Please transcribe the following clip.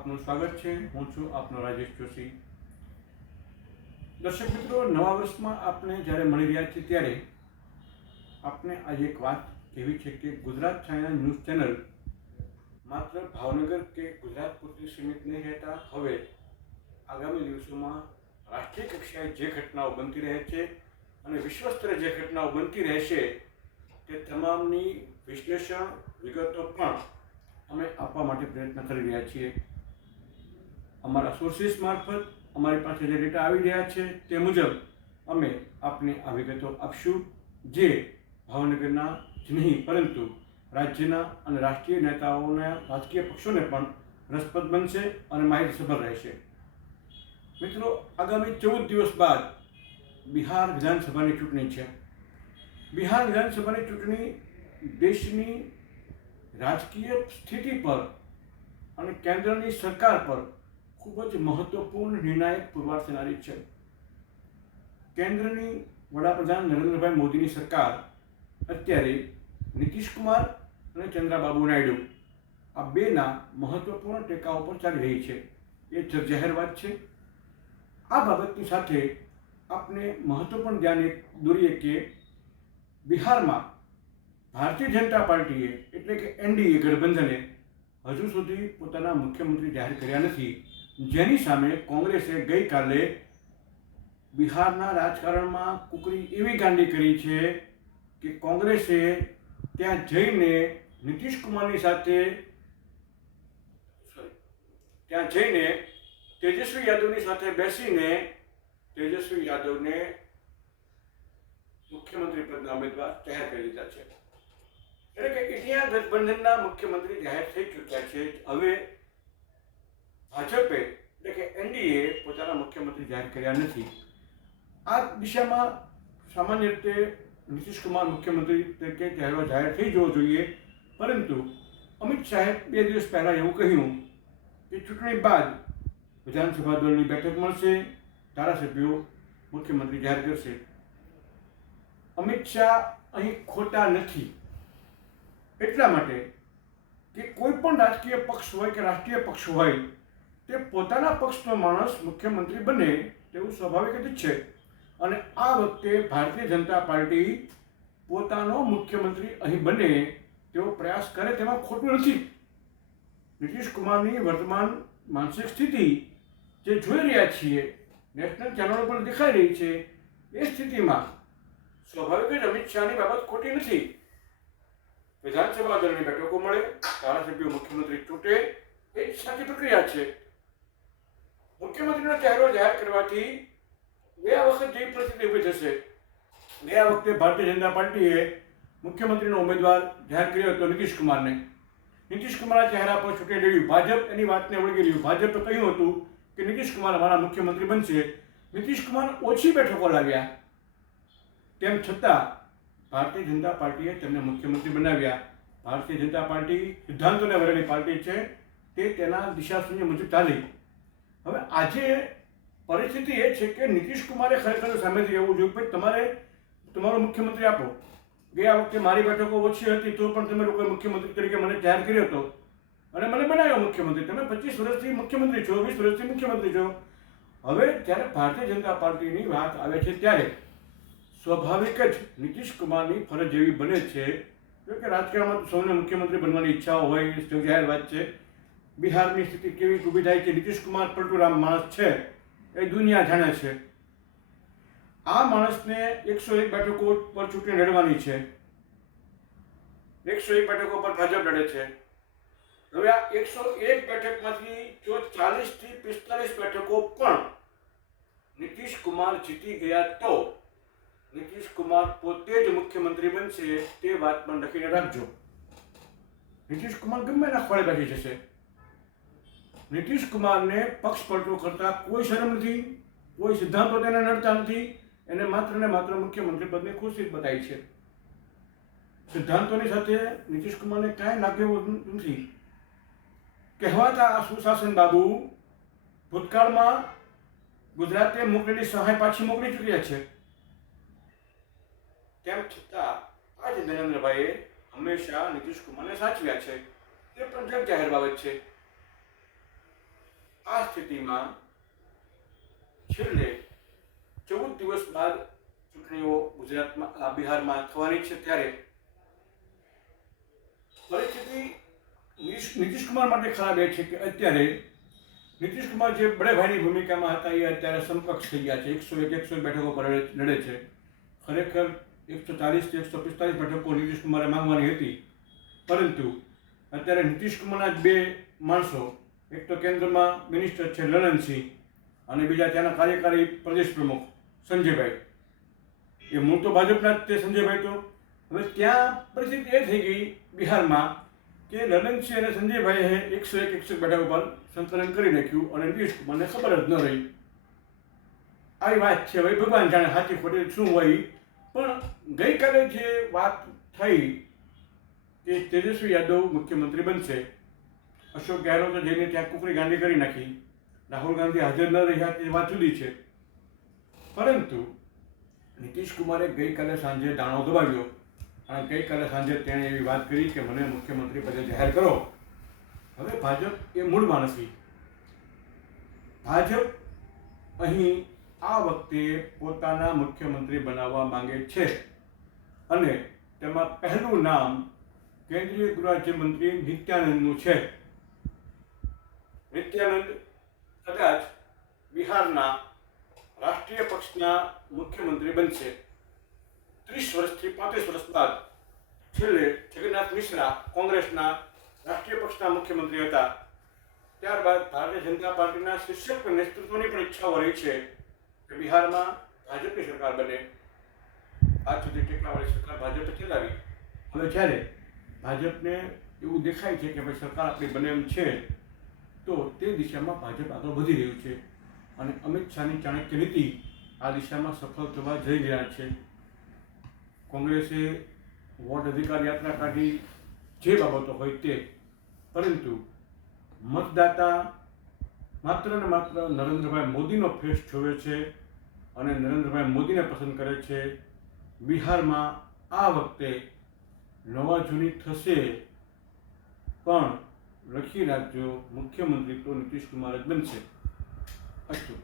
આપનું સ્વાગત છે। હું છું આપનો રાજેશ જોશી। દર્શક મિત્રો, નવા વર્ષમાં આપણે જ્યારે મળી રહ્યા છીએ ત્યારે આપણે આજે એક વાત કહેવી છે કે ગુજરાત છાયા ન્યૂઝ ચેનલ માત્ર ભાવનગર કે ગુજરાત પૂરતી સીમિત નહીં રહેતા। હવે આગામી દિવસોમાં રાષ્ટ્રીય કક્ષાએ જે ઘટનાઓ બનતી રહે છે અને વિશ્વ સ્તરે જે ઘટનાઓ બનતી રહેશે તે તમામની વિશ્લેષણ વિગતો પણ અમે આપવા માટે પ્રયત્ન કરી રહ્યા છીએ। અમારા સોર્સિસ મારફત અમારી પાસે જે ડેટા આવી રહ્યા છે તે મુજબ અમે આપને આ વિગતો આપશું, જે ભાવનગરના જ નહીં પરંતુ રાજ્યના અને રાષ્ટ્રીય નેતાઓના રાજકીય પક્ષોને પણ રસપ્રદ બનશે અને માહિતીસભર રહેશે। મિત્રો, આગામી 14 દિવસ બાદ બિહાર વિધાનસભાની ચૂંટણી છે। બિહાર વિધાનસભાની ચૂંટણી દેશની રાજકીય સ્થિતિ પર અને કેન્દ્રની સરકાર પર ખૂબ જ મહત્વપૂર્ણ નિર્ણાયક પુરવાર થનારી છે। કેન્દ્રની વડાપ્રધાન નરેન્દ્રભાઈ મોદીની સરકાર અત્યારે નીતિશ કુમાર અને ચંદ્રાબાબુ નાયડુ આ બેના મહત્વપૂર્ણ ટેકા ઉપર ચાલી રહી છે, એ જાહેર વાત છે। આ બાબતની સાથે આપણે મહત્વપૂર્ણ ધ્યાન દોરીએ કે બિહારમાં ભારતીય જનતા પાર્ટીએ એટલે કે એનડીએ ગઠબંધને હજુ સુધી પોતાના મુખ્યમંત્રી જાહેર કર્યા નથી, જેની સામે કોંગ્રેસે ગઈકાલે બિહારના રાજકારણમાં કુકરી એવી ગાંડી કરી છે કે કોંગ્રેસે ત્યાં જઈને નીતિશ કુમારની સાથે તેજસ્વી યાદવની સાથે બેસીને તેજસ્વી યાદવને મુખ્યમંત્રી પદના ઉમેદવાર જાહેર કરી દીધા છે। એટલે કે ઇન્ડિયા ગઠબંધનના મુખ્યમંત્રી જાહેર થઈ ચૂક્યા છે। હવે ભાજપે એટલે કે એનડીએ પોતાના મુખ્યમંત્રી જાહેર કર્યા નથી। આ દિશામાં સામાન્ય રીતે નીતિશ કુમાર મુખ્યમંત્રી તરીકે જાહેર થઈ જવો જોઈએ, પરંતુ અમિત શાહે 2 દિવસ પહેલાં એવું કહ્યું કે ચૂંટણી બાદ વિધાનસભા દળની બેઠક મળશે, ધારાસભ્યો મુખ્યમંત્રી જાહેર કરશે। અમિત શાહ અહીં ખોટા નથી, એટલા માટે કે કોઈ પણ રાજકીય પક્ષ હોય કે રાષ્ટ્રીય પક્ષ હોય તે પોતાના પક્ષનો માણસ મુખ્યમંત્રી બને તેવું સ્વાભાવિક જ છે, અને આ વખતે ભારતીય જનતા પાર્ટી પોતાનો મુખ્યમંત્રી અહીં બને તેવો પ્રયાસ કરે તેમાં ખોટું નથી। નીતિશ કુમારની વર્તમાન માનસિક સ્થિતિ જે જોઈ રહ્યા છીએ, નેશનલ ચેનલો પર દેખાઈ રહી છે, એ સ્થિતિમાં સ્વાભાવિક જ અમિત શાહની બાબત ખોટી નથી। વિધાનસભા દળની બેઠકો મળે, ધારાસભ્યો મુખ્યમંત્રી ચૂંટે, એ જ સાચી પ્રક્રિયા છે। મુખ્યમંત્રીનો ચહેરો જાહેર કરવાથી ગયા વખત જેવી પરિસ્થિતિ ઊભી થશે। ગયા વખતે ભારતીય જનતા પાર્ટીએ મુખ્યમંત્રીનો ઉમેદવાર જાહેર કર્યો હતો નીતિશ કુમારને। નીતિશ કુમારના ચહેરા પર ચૂંટણી લડ્યું, ભાજપ એની વાતને વળગી રહ્યું। ભાજપે કહ્યું હતું કે નીતિશ કુમાર અમારા મુખ્યમંત્રી બનશે। નીતિશ કુમાર ઓછી બેઠકો લાવ્યા, તેમ છતાં ભારતીય જનતા પાર્ટીએ તેમને મુખ્યમંત્રી બનાવ્યા। ભારતીય જનતા પાર્ટી સિદ્ધાંતોને વરેલી પાર્ટી છે, તે તેના દિશાશૂન્ય મુજબ ચાલી। હવે આજે પરિસ્થિતિ એ છે કે નીતિશ કુમારે ખરેખર સામેથી આવવું જોઈએ કે તમારે તમારો મુખ્યમંત્રી આપો। ગયા વખતે મારી બેઠકો ઓછી હતી તો પણ તમે લોકોએ મુખ્યમંત્રી તરીકે મને જાહેર કર્યો હતો અને મને બનાવ્યો મુખ્યમંત્રી। તમે 25 વર્ષથી મુખ્યમંત્રી છો, 20 વર્ષથી મુખ્યમંત્રી છો। હવે જ્યારે ભારતીય જનતા પાર્ટીની વાત આવે છે ત્યારે સ્વાભાવિક જ નીતિશ કુમારની ફરજ એવી બને છે, કે રાજકારણમાં સૌને મુખ્યમંત્રી બનવાની ઈચ્છાઓ હોય, એ જાહેર વાત છે। બિહારની સ્થિતિ કેવી ઊભી થાય છે, નીતિશ કુમાર પલટુરામ માણસ છે, એ દુનિયા જાણે છે। આ માણસને 101 બેઠકો પર ચૂંટણી લડવાની છે, 101 બેઠકો પર ભાજપ લડે છે। હવે આ 101 બેઠકમાંથી જો 40 થી 45 બેઠકો પણ નીતિશ કુમાર જીતી ગયા તો નીતિશ કુમાર પોતે જ મુખ્યમંત્રી બનશે, તે વાત પણ લખીને રાખજો। નીતિશ કુમાર ગમે એના ખોળે બેસી જશે। નીતિશ કુમારને પક્ષ પલટો કરતા કોઈ શરમ નથી, કોઈ સિદ્ધાંતો તેને નડતા નથી, એને માત્ર ને માત્ર મુખ્યમંત્રી પદની ખુશી જ બતાવી છે। સિદ્ધાંતોની સાથે નીતિશ કુમારને કાંઈ લાગ્યું નથી। કહેવાતા આ સુશાસન બાબુ ભૂતકાળમાં ગુજરાતે મોકલેલી સહાય પાછી મોકલી ચૂક્યા છે, તેમ છતાં આજે નરેન્દ્રભાઈએ હંમેશા નીતિશ કુમારને સાચવ્યા છે। એ પણ જાહેર બાબત છે। આ સ્થિતિમાં છેલ્લે 14 દિવસ બાદ ચૂંટણીઓ ગુજરાતમાં બિહારમાં થવાની છે, ત્યારે પરિસ્થિતિ નીતિશ કુમાર માટે ખરાબ એ છે કે અત્યારે નીતિશ કુમાર જે બડે ભાઈની ભૂમિકામાં હતા એ અત્યારે સમકક્ષ થઈ ગયા છે. 101 બેઠકો પર લડે છે. ખરેખર 140 થી 145 બેઠકો નીતિશ કુમારે માંગવાની હતી, પરંતુ અત્યારે નીતિશ કુમારના જ બે માણસો, એક તો કેન્દ્રમાં મિનિસ્ટર છે લલનસિંહ અને બીજા ત્યાંના કાર્યકારી પ્રદેશ પ્રમુખ સંજયભાઈ, એ મૂળ તો ભાજપના જ તે સંજયભાઈ. તો હવે ત્યાં પરિસ્થિતિ એ થઈ ગઈ બિહારમાં કે લલનસિંહ અને સંજયભાઈએ 101 બેઠકો પર સંકલન કરી નાખ્યું અને નીતિશ કુમારને ખબર જ ન રહી. આવી વાત છે. હવે ભગવાન જાણે સાચી ખોટી શું હોય. પણ ગઈકાલે જે વાત થઈ કે તેજસ્વી યાદવ મુખ્યમંત્રી બનશે, અશોક ગેહલોતે જઈને ત્યાં કુકરી ગાંડી કરી નાખી, રાહુલ ગાંધી હાજર ન રહ્યા તે વાત જુદી છે, પરંતુ નીતિશ કુમારે ગઈકાલે સાંજે દાણો દબાવ્યો અને ગઈકાલે સાંજે તેણે એવી વાત કરી કે મને મુખ્યમંત્રી પદે જાહેર કરો. હવે ભાજપ એ મૂળમાં નથી. ભાજપ અહીં આ વખતે પોતાના મુખ્યમંત્રી બનાવવા માંગે છે અને તેમાં પહેલું નામ કેન્દ્રીય ગૃહ રાજ્યમંત્રી નિત્યાનંદનું છે. નિત્યાનંદ કદાચ બિહારના રાષ્ટ્રીય પક્ષના મુખ્યમંત્રી બનશે. 30 વર્ષથી 35 વર્ષ બાદ છેલ્લે જગન્નાથ મિશ્રા કોંગ્રેસના રાષ્ટ્રીય પક્ષના મુખ્યમંત્રી હતા. ત્યારબાદ ભારતીય જનતા પાર્ટીના શીર્ષક નેતૃત્વની પણ ઈચ્છાઓ રહી છે કે બિહારમાં ભાજપની સરકાર બને. આજ સુધી ટેકરાવાળી સરકાર ભાજપે ચલાવી. હવે જ્યારે ભાજપને એવું દેખાય છે કે ભાઈ સરકાર આપણી બને એમ છે, તો તે દિશામાં ભાજપ આગળ વધી રહ્યું છે અને અમિત શાહની ચાણક્ય નીતિ આ દિશામાં સફળ થવા જઈ રહ્યા છે. કોંગ્રેસે વોટ અધિકાર યાત્રા કાઢી, જે બાબતો હોય તે, પરંતુ મતદાતા માત્ર ને માત્ર નરેન્દ્રભાઈ મોદીનો ફેસ જોવે છે અને નરેન્દ્રભાઈ મોદીને પસંદ કરે છે. બિહારમાં આ વખતે નવા જૂની થશે, પણ લખી રાખજો, મુખ્યમંત્રી તો નીતિશ કુમાર જ બનશે. અસ્તુ.